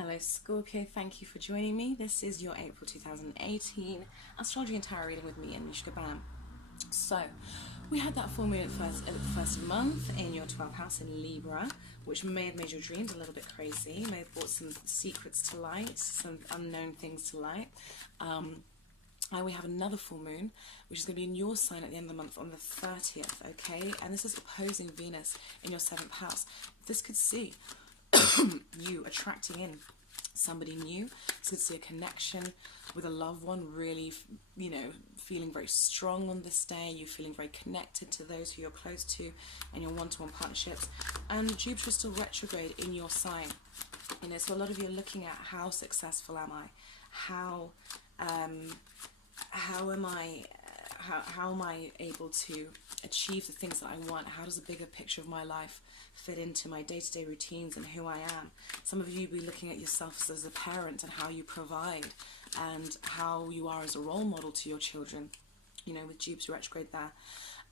Hello Scorpio, thank you for joining me. This is your April 2018 Astrology and Tarot reading with me, Anushka Bam. So, we had that full moon at the first month in your 12th house in Libra, which may have made your dreams a little bit crazy, may have brought some secrets to light, some unknown things to light. And we have another full moon, which is going to be in your sign at the end of the month on the 30th, okay? And this is opposing Venus in your 7th house. This could see you attracting in somebody new. So it's a connection with a loved one, really, feeling very strong on this day. You're feeling very connected to those who you're close to and your one-to-one partnerships. And Jupiter is still retrograde in your sign. So a lot of you are looking at how successful am I? How am I able to achieve the things that I want? How does a bigger picture of my life fit into my day-to-day routines and who I am? Some of you will be looking at yourself as a parent and how you provide and how you are as a role model to your children, with Jupiter retrograde there.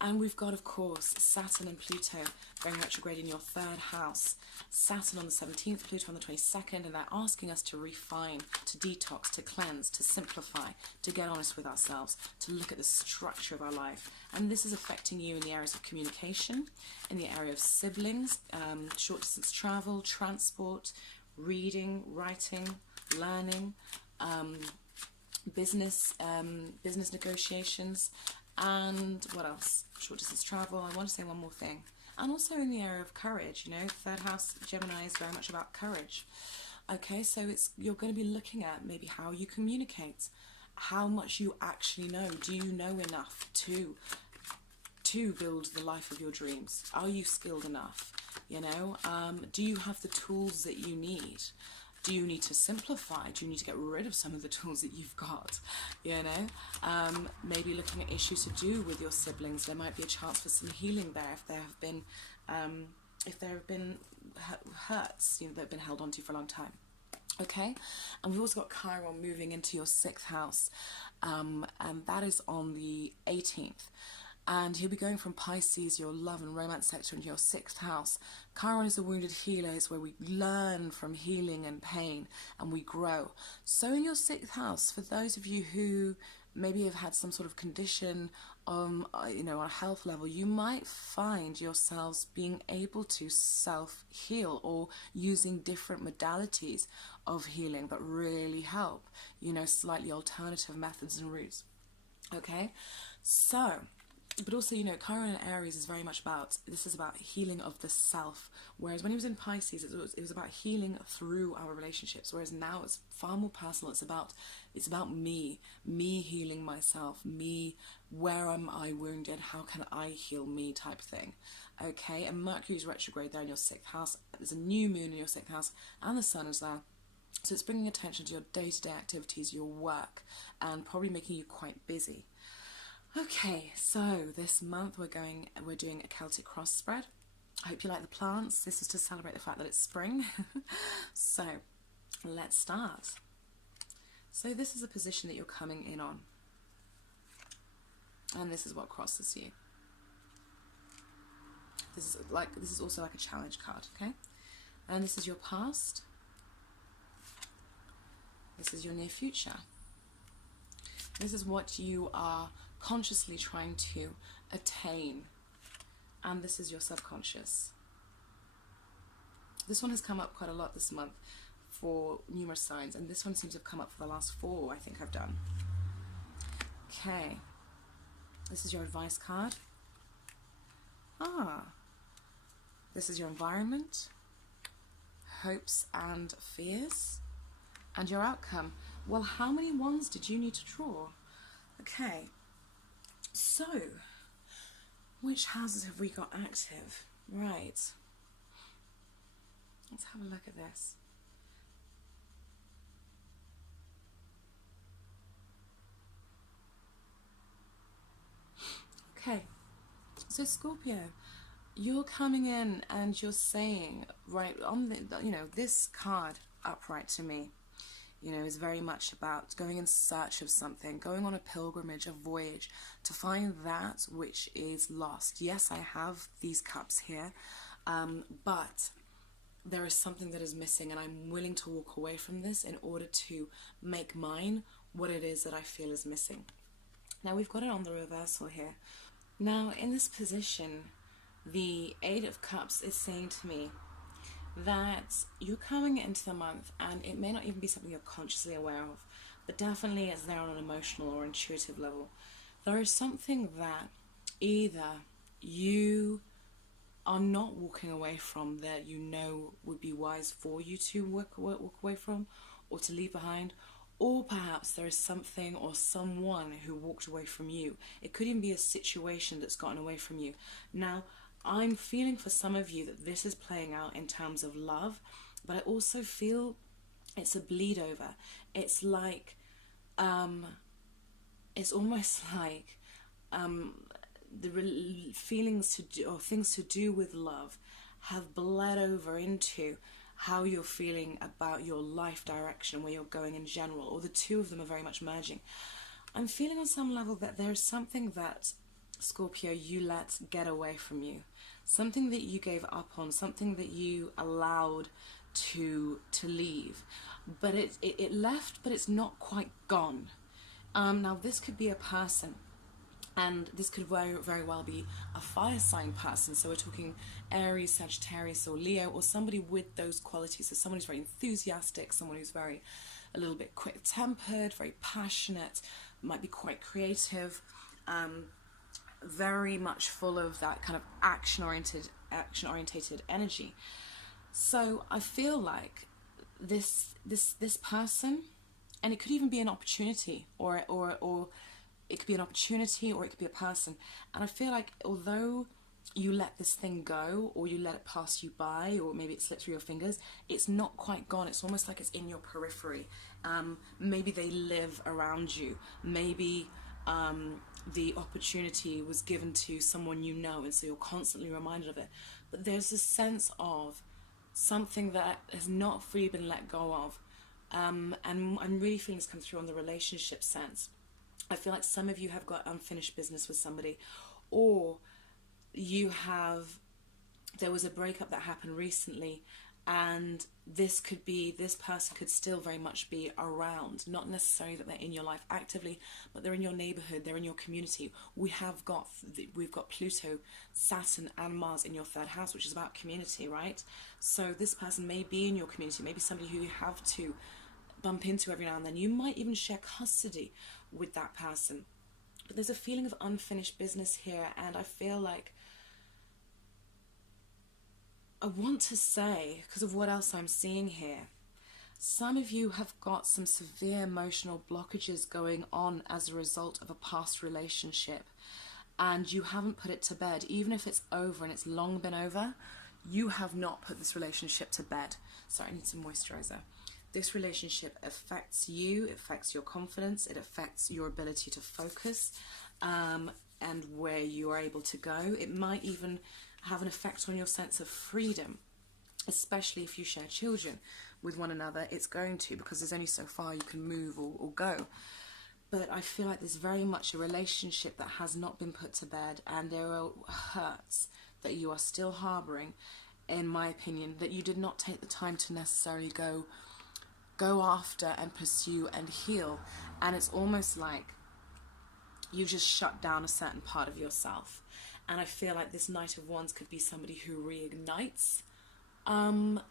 And we've got, of course, Saturn and Pluto going retrograde in your 3rd house. Saturn on the 17th, Pluto on the 22nd, and they're asking us to refine, to detox, to cleanse, to simplify, to get honest with ourselves, to look at the structure of our life. And this is affecting you in the areas of communication, in the area of siblings, short distance travel, transport, reading, writing, learning, business negotiations, and what else? Short distance travel. I want to say one more thing. And also in the area of courage, 3rd house Gemini is very much about courage. Okay, so you're going to be looking at maybe how you communicate, how much you actually know. Do you know enough to build the life of your dreams? Are you skilled enough? Do you have the tools that you need? Do you need to simplify? Do you need to get rid of some of the tools that you've got? Maybe looking at issues to do with your siblings. There might be a chance for some healing there if there have been hurts that have been held onto for a long time. Okay, and we've also got Chiron moving into your 6th house, and that is on the 18th. And he'll be going from Pisces, your love and romance sector, into your 6th house. Chiron is a wounded healer. It's where we learn from healing and pain and we grow. So in your 6th house, for those of you who maybe have had some sort of condition on a health level, you might find yourselves being able to self-heal or using different modalities of healing that really help, slightly alternative methods and routes. Okay, so... But also, Chiron in Aries is very much about healing of the self. Whereas when he was in Pisces, it was about healing through our relationships. Whereas now it's far more personal. It's about me healing myself, me, where am I wounded, how can I heal me type thing. Okay, and Mercury's retrograde there in your 6th house. There's a new moon in your 6th house and the sun is there. So it's bringing attention to your day-to-day activities, your work, and probably making you quite busy. Okay, so this month we're doing a Celtic cross spread. I hope you like the plants. This is to celebrate the fact that it's spring. So let's start. So this is a position that you're coming in on. And this is what crosses you. This is also like a challenge card, okay? And this is your past. This is your near future. This is what you are consciously trying to attain, and this is your subconscious. This one has come up quite a lot this month for numerous signs, and this one seems to have come up for the last 4 I think I've done. Okay, this is your advice card. This is your environment, hopes and fears, and your outcome. Well, how many ones did you need to draw? Okay, so which houses have we got active? Right, let's have a look at this. Okay, so Scorpio, you're coming in and you're saying, right, on the, this card upright to me, is very much about going in search of something, going on a pilgrimage, a voyage, to find that which is lost. Yes, I have these cups here, but there is something that is missing, and I'm willing to walk away from this in order to make mine what it is that I feel is missing. Now we've got it on the reversal here. Now in this position, the Eight of Cups is saying to me that you're coming into the month, and it may not even be something you're consciously aware of, but definitely as there on an emotional or intuitive level, there is something that either you are not walking away from that you know would be wise for you to walk away from or to leave behind, or perhaps there is something or someone who walked away from you. It could even be a situation that's gotten away from you. Now, I'm feeling for some of you that this is playing out in terms of love, but I also feel it's a bleed over. It's like, it's almost like the feelings to do, or things to do with love, have bled over into how you're feeling about your life direction, where you're going in general, or the two of them are very much merging. I'm feeling on some level that there's something that, Scorpio, you let get away from you, something that you gave up on, something that you allowed to leave, but it left, but it's not quite gone. Now this could be a person, and this could very well be a fire sign person. So we're talking Aries, Sagittarius, or Leo, or somebody with those qualities. So someone who's very enthusiastic, someone who's a little bit quick-tempered, very passionate, might be quite creative, very much full of that kind of action-orientated energy. So I feel like this person, and it could even be an opportunity, or it could be an opportunity, or it could be a person. And I feel like although you let this thing go, or you let it pass you by, or maybe it slipped through your fingers, it's not quite gone. It's almost like it's in your periphery. Maybe they live around you. Maybe the opportunity was given to someone you know, and so you're constantly reminded of it. But there's a sense of something that has not fully been let go of. And I'm really feeling this come through on the relationship sense. I feel like some of you have got unfinished business with somebody, or there was a breakup that happened recently, and this person could still very much be around, not necessarily that they're in your life actively, but they're in your neighborhood, they're in your community. We've got Pluto, Saturn, and Mars in your third house, which is about community, right? So this person may be in your community, maybe somebody who you have to bump into every now and then. You might even share custody with that person. But there's a feeling of unfinished business here, and I feel like I want to say, because of what else I'm seeing here, some of you have got some severe emotional blockages going on as a result of a past relationship, and you haven't put it to bed. Even if it's over and it's long been over, you have not put this relationship to bed. Sorry, I need some moisturizer. This relationship affects you, it affects your confidence, it affects your ability to focus, and where you are able to go. It might even have an effect on your sense of freedom, especially if you share children with one another. It's going to, because there's only so far you can move or go. But I feel like there's very much a relationship that has not been put to bed, and there are hurts that you are still harboring, in my opinion, that you did not take the time to necessarily go after and pursue and heal. And it's almost like you've just shut down a certain part of yourself. And I feel like this Knight of Wands could be somebody who reignites, who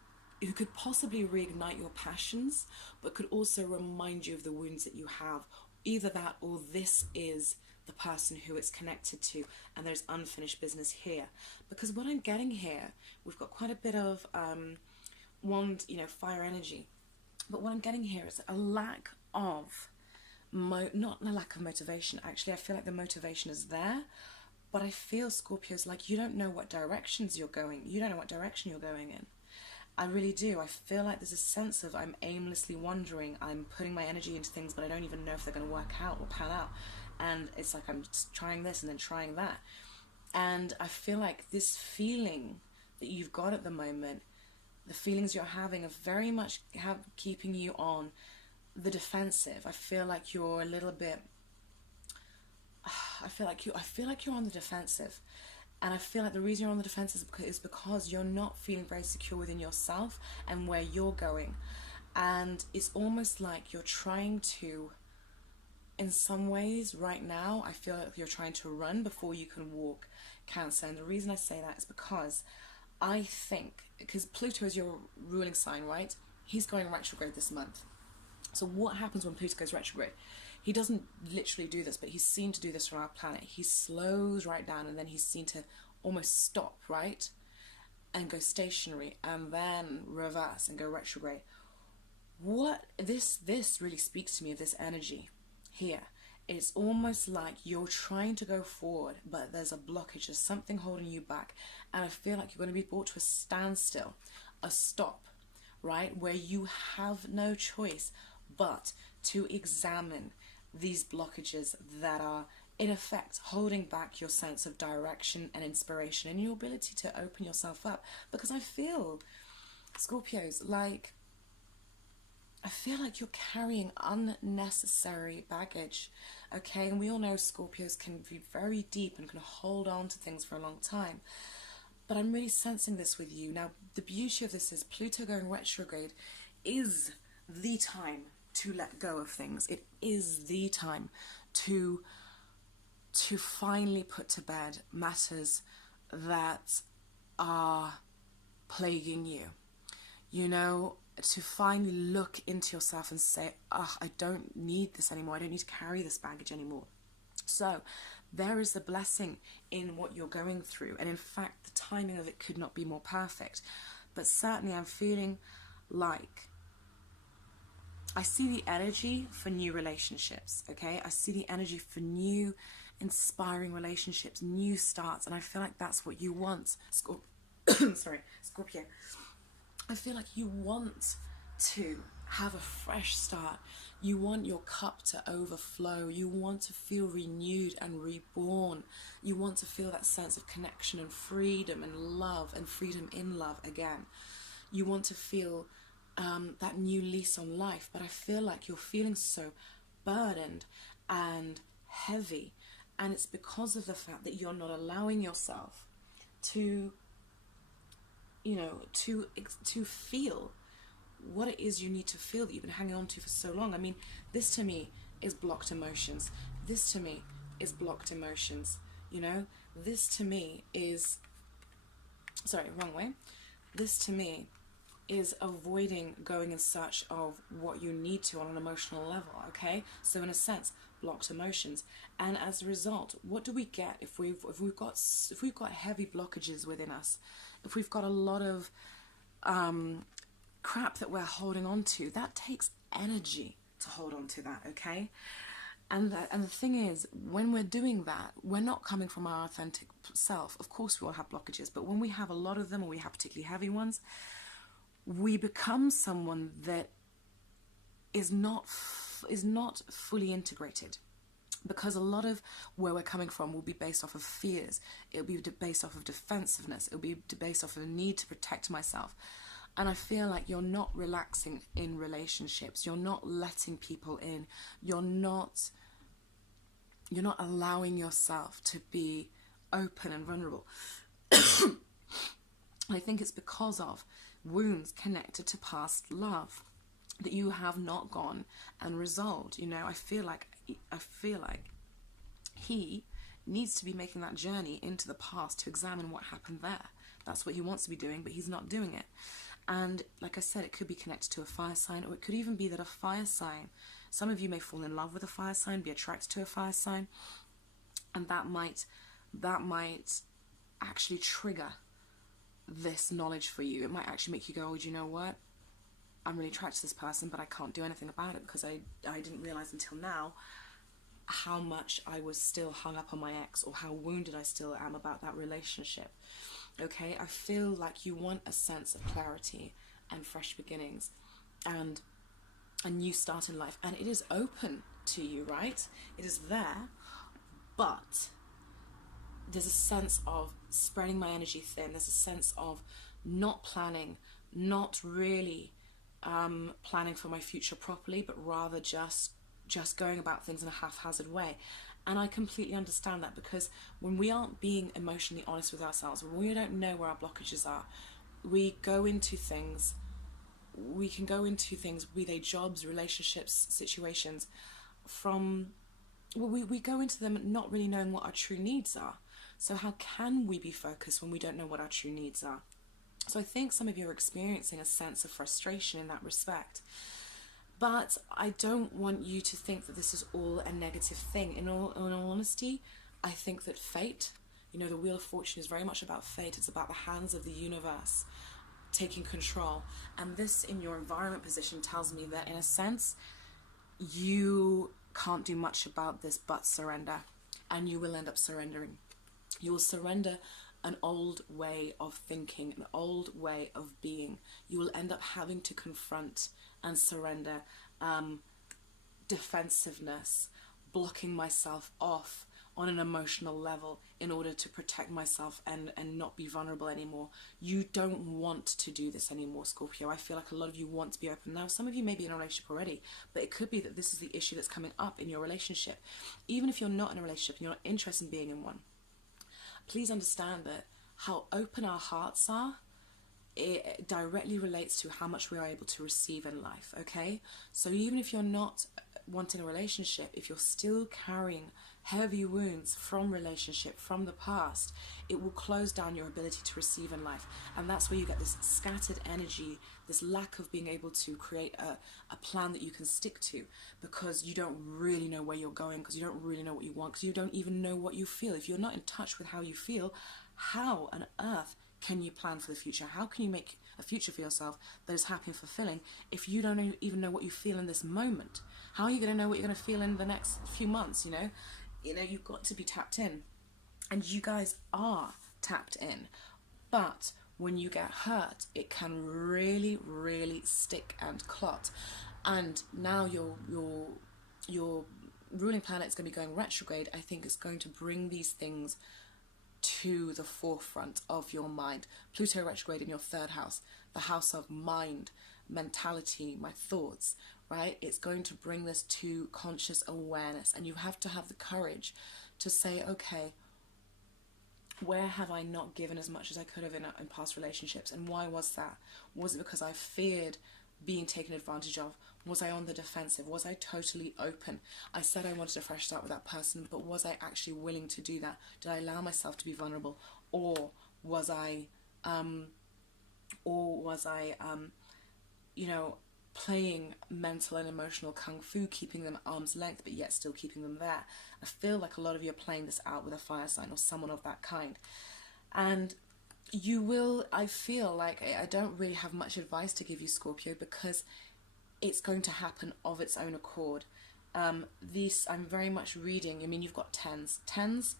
could possibly reignite your passions, but could also remind you of the wounds that you have. Either that, or this is the person who it's connected to, and there's unfinished business here. Because what I'm getting here, we've got quite a bit of wand, fire energy. But what I'm getting here is a lack of, not a lack of motivation. Actually, I feel like the motivation is there, but I feel, Scorpios, like you don't know what directions you're going. You don't know what direction you're going in. I really do. I feel like there's a sense of I'm aimlessly wandering. I'm putting my energy into things, but I don't even know if they're going to work out or pan out. And it's like I'm just trying this and then trying that. And I feel like this feeling that you've got at the moment, the feelings you're having are very much keeping you on the defensive. I feel like you're a little bit, I feel like you're on the defensive, And I feel like the reason you're on the defense is because you're not feeling very secure within yourself and where you're going. And it's almost like you're trying to, in some ways right now, I feel like you're trying to run before you can walk, Cancer. And the reason I say that is because I think, because Pluto is your ruling sign, right? He's going retrograde this month. So what happens when Pluto goes retrograde? He doesn't literally do this, but he's seen to do this from our planet. He slows right down, and then he's seen to almost stop, right? And go stationary, and then reverse and go retrograde. What this really speaks to me of this energy here. It's almost like you're trying to go forward, but there's a blockage, there's something holding you back. And I feel like you're going to be brought to a standstill, a stop, right? Where you have no choice but to examine these blockages that are in effect holding back your sense of direction and inspiration and your ability to open yourself up. Because I feel, Scorpios, like, I feel like you're carrying unnecessary baggage, okay? And we all know Scorpios can be very deep and can hold on to things for a long time. But I'm really sensing this with you. Now, the beauty of this is Pluto going retrograde is the time to let go of things. It is the time to finally put to bed matters that are plaguing you. You know, to finally look into yourself and say, I don't need this anymore. I don't need to carry this baggage anymore. So there is a blessing in what you're going through. And in fact, the timing of it could not be more perfect. But certainly I'm feeling like I see the energy for new relationships, okay? I see the energy for new, inspiring relationships, new starts. And I feel like that's what you want. Scorpio. I feel like you want to have a fresh start. You want your cup to overflow. You want to feel renewed and reborn. You want to feel that sense of connection and freedom and love and freedom in love again. You want to feel that new lease on life. But I feel like you're feeling so burdened and heavy. And it's because of the fact that you're not allowing yourself to, you know, to feel what it is you need to feel that you've been hanging on to for so long. I mean, this to me is blocked emotions. This to me is blocked emotions. You know, this to me is, wrong way. This to me is avoiding going in search of what you need to on an emotional level, okay? So in a sense, blocked emotions. And as a result, what do we get if we've got heavy blockages within us? If we've got a lot of crap that we're holding on to, that takes energy to hold on to that, okay? And the thing is, when we're doing that, we're not coming from our authentic self. Of course we all have blockages, but when we have a lot of them, or we have particularly heavy ones, we become someone that is not fully integrated. Because a lot of where we're coming from will be based off of fears. It'll be based off of defensiveness. It'll be based off of a need to protect myself. And I feel like you're not relaxing in relationships. You're not letting people in. You're not allowing yourself to be open and vulnerable. I think it's because of wounds connected to past love that you have not gone and resolved. You know, I feel like he needs to be making that journey into the past to examine what happened there. That's what he wants to be doing, but he's not doing it. And like I said, it could be connected to a fire sign, or it could even be that a fire sign, some of you may fall in love with a fire sign, be attracted to a fire sign, and that might actually trigger this knowledge for you. It might actually make you go, oh, do you know what? I'm really attracted to this person, but I can't do anything about it because I didn't realize until now how much I was still hung up on my ex, or how wounded I still am about that relationship. Okay, I feel like you want a sense of clarity and fresh beginnings and a new start in life, and it is open to you, right? It is there, but there's a sense of spreading my energy thin. There's a sense of not planning, not really planning for my future properly, but rather just going about things in a haphazard way. And I completely understand that, because when we aren't being emotionally honest with ourselves, when we don't know where our blockages are, we can go into things, be they jobs, relationships, situations, from, well, we go into them not really knowing what our true needs are. So how can we be focused when we don't know what our true needs are? So I think some of you are experiencing a sense of frustration in that respect. But I don't want you to think that this is all a negative thing. In all honesty, I think that fate, the Wheel of Fortune is very much about fate. It's about the hands of the universe taking control. And this, in your environment position, tells me that in a sense, you can't do much about this but surrender. And you will end up surrendering. You will surrender an old way of thinking, an old way of being. You will end up having to confront and surrender defensiveness, blocking myself off on an emotional level in order to protect myself and not be vulnerable anymore. You don't want to do this anymore, Scorpio. I feel like a lot of you want to be open. Now, some of you may be in a relationship already, but it could be that this is the issue that's coming up in your relationship. Even if you're not in a relationship and you're not interested in being in one, please understand that how open our hearts are, it directly relates to how much we are able to receive in life, okay? So even if you're not wanting a relationship, if you're still carrying heavy wounds from relationship, from the past, it will close down your ability to receive in life. And that's where you get this scattered energy, this lack of being able to create a plan that you can stick to, because you don't really know where you're going, because you don't really know what you want, because you don't even know what you feel. If you're not in touch with how you feel, how on earth can you plan for the future? How can you make a future for yourself that is happy and fulfilling if you don't even know what you feel in this moment? How are you going to know what you're going to feel in the next few months, you've got to be tapped in. And you guys are tapped in. But when you get hurt, it can really, really stick and clot. And now your ruling planet is going to be going retrograde. I think it's going to bring these things to the forefront of your mind. Pluto retrograde in your third house, the house of mind, mentality, my thoughts, right? It's going to bring this to conscious awareness, and you have to have the courage to say, okay, where have I not given as much as I could have in past relationships, and why was that? Was it because I feared being taken advantage of? Was I on the defensive? Was I totally open? I said I wanted a fresh start with that person, but was I actually willing to do that? Did I allow myself to be vulnerable? Or was I playing mental and emotional kung fu, keeping them at arm's length, but yet still keeping them there? I feel like a lot of you are playing this out with a fire sign or someone of that kind. And I feel like I don't really have much advice to give you, Scorpio, because it's going to happen of its own accord. I'm very much reading, you've got tens. Tens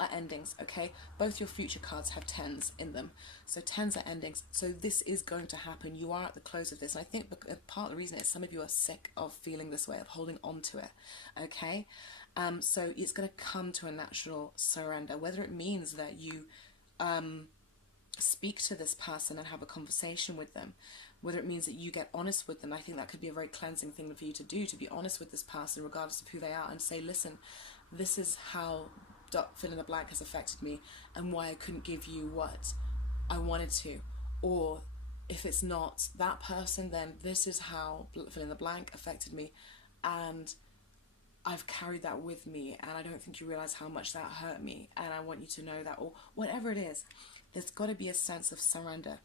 are endings, okay? Both your future cards have tens in them. So tens are endings. So this is going to happen. You are at the close of this. And I think part of the reason is some of you are sick of feeling this way, of holding on to it, okay? So it's going to come to a natural surrender, whether it means that you speak to this person and have a conversation with them, whether it means that you get honest with them. I think that could be a very cleansing thing for you to do, to be honest with this person regardless of who they are, and say, listen, this is how fill in the blank has affected me, and why I couldn't give you what I wanted to. Or if it's not that person, then this is how fill in the blank affected me, and I've carried that with me, and I don't think you realize how much that hurt me, and I want you to know that. Or whatever it is, there's got to be a sense of surrender.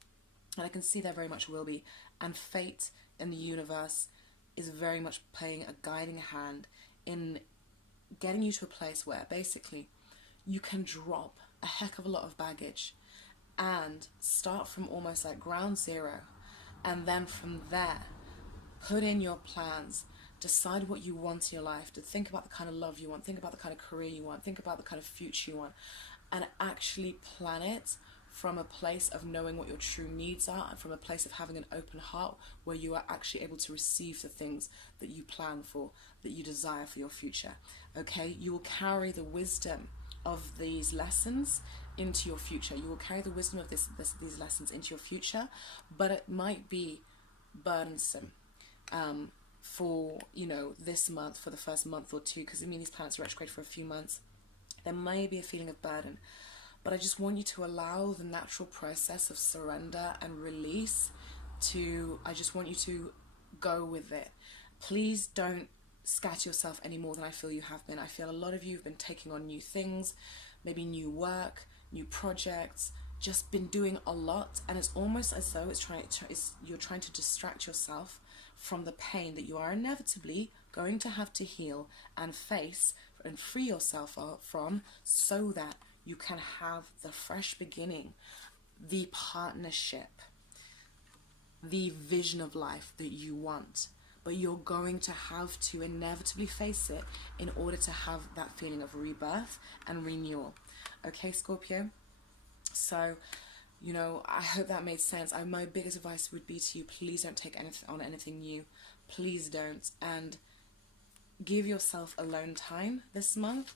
And I can see there very much will be. And fate in the universe is very much playing a guiding hand in getting you to a place where basically you can drop a heck of a lot of baggage and start from almost like ground zero. And then from there, put in your plans, decide what you want in your life, to think about the kind of love you want, think about the kind of career you want, think about the kind of future you want, and actually plan it from a place of knowing what your true needs are, and from a place of having an open heart where you are actually able to receive the things that you plan for, that you desire for your future. Okay, you will carry the wisdom of these lessons into your future. You will carry the wisdom of these lessons into your future, but it might be burdensome. for, you know, this month, for the first month or two, because I mean these planets are retrograde for a few months. There may be a feeling of burden, but I just want you to allow the natural process of surrender and release I just want you to go with it. Please don't scatter yourself any more than I feel you have been. I feel a lot of you have been taking on new things, maybe new work, new projects, just been doing a lot, and it's almost as though you're trying to distract yourself from the pain that you are inevitably going to have to heal and face and free yourself from, so that you can have the fresh beginning, the partnership, the vision of life that you want. But you're going to have to inevitably face it in order to have that feeling of rebirth and renewal. Okay, Scorpio? So, you know, I hope that made sense. My biggest advice would be to you, please don't take anything new. Please don't. And give yourself alone time this month.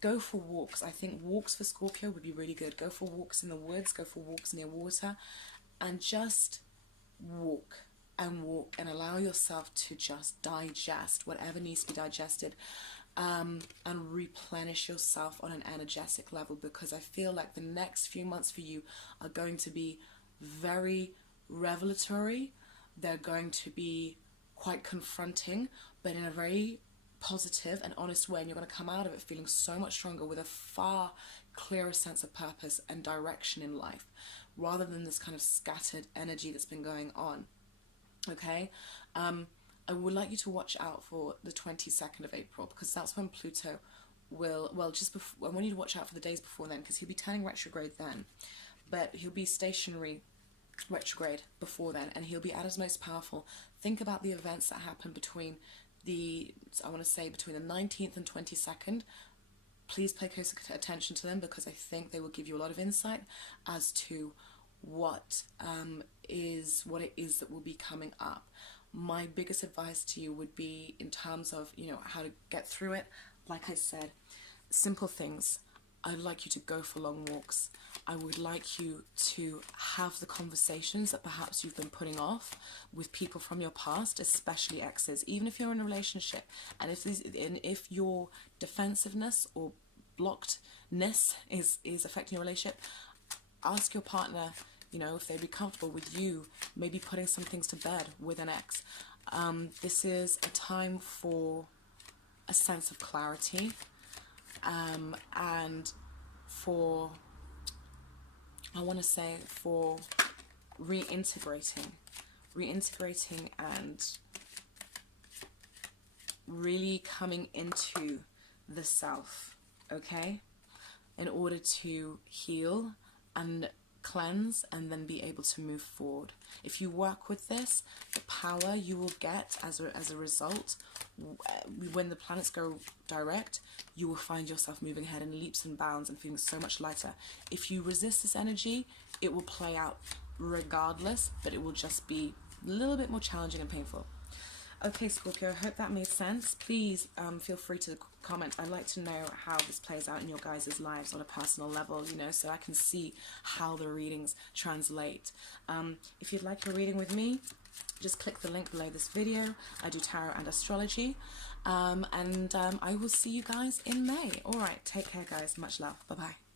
Go for walks. I think walks for Scorpio would be really good. Go for walks in the woods. Go for walks near water. And just walk and allow yourself to just digest whatever needs to be digested, and replenish yourself on an energetic level, because I feel like the next few months for you are going to be very revelatory. They're going to be quite confronting, but in a very positive and honest way, and you're going to come out of it feeling so much stronger, with a far clearer sense of purpose and direction in life, rather than this kind of scattered energy that's been going on. Okay, I would like you to watch out for the 22nd of April, because that's when Pluto will, well, just before, I want you to watch out for the days before then, because he'll be turning retrograde then, but he'll be stationary retrograde before then, and he'll be at his most powerful. Think about the events that happen between the 19th and 22nd. Please pay close attention to them, because I think they will give you a lot of insight as to what it is that will be coming up. My biggest advice to you would be, in terms of, you know, how to get through it, like I said, simple things. I'd like you to go for long walks. I would like you to have the conversations that perhaps you've been putting off with people from your past, especially exes, even if you're in a relationship. And if your defensiveness or blockedness is affecting your relationship, ask your partner, you know, if they'd be comfortable with you maybe putting some things to bed with an ex. This is a time for a sense of clarity, and for reintegrating and really coming into the self, okay, in order to heal and cleanse and then be able to move forward. If you work with this, the power you will get as a result, when the planets go direct, you will find yourself moving ahead in leaps and bounds and feeling so much lighter. If you resist this energy, it will play out regardless, but it will just be a little bit more challenging and painful. Okay, Scorpio, I hope that made sense. Please feel free to comment. I'd like to know how this plays out in your guys' lives on a personal level, you know, so I can see how the readings translate. If you'd like a reading with me, just click the link below this video. I do tarot and astrology. I will see you guys in May. All right, take care, guys. Much love. Bye-bye.